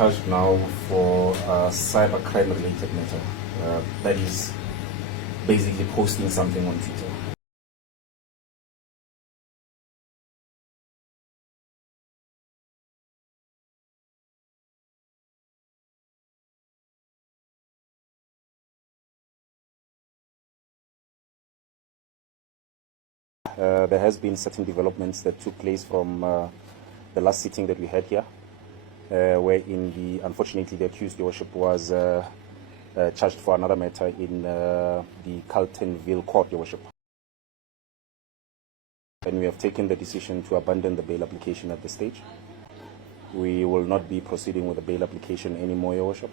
charged now for cyber crime related matter. That is basically posting something on Twitter. There has been certain developments that took place from the last sitting that we had here, wherein unfortunately the accused, Your Worship, was charged for another matter in the Carltonville Court, Your Worship. And we have taken the decision to abandon the bail application at this stage. We will not be proceeding with the bail application anymore, Your Worship.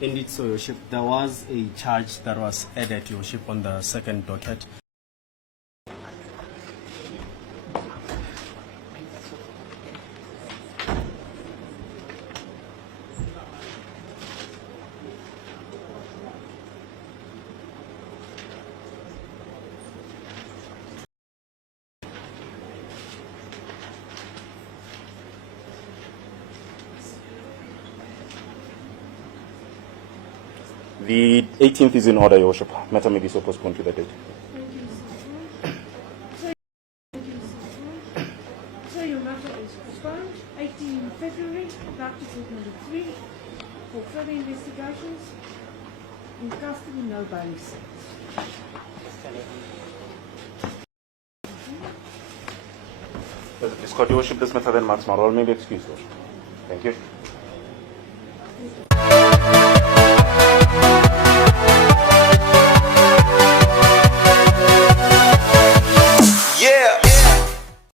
Indeed, so, Your Worship, there was a charge that was added, Your Worship, on the second docket. The 18th is in order, Your Worship. Matter may be so postponed to the date. So your matter is postponed, 18 February, back to court number 3, for further investigations. In custody, no bail set. Please, Court, Your Worship, this matter then marks my role. May be excused, Your Worship. Thank you.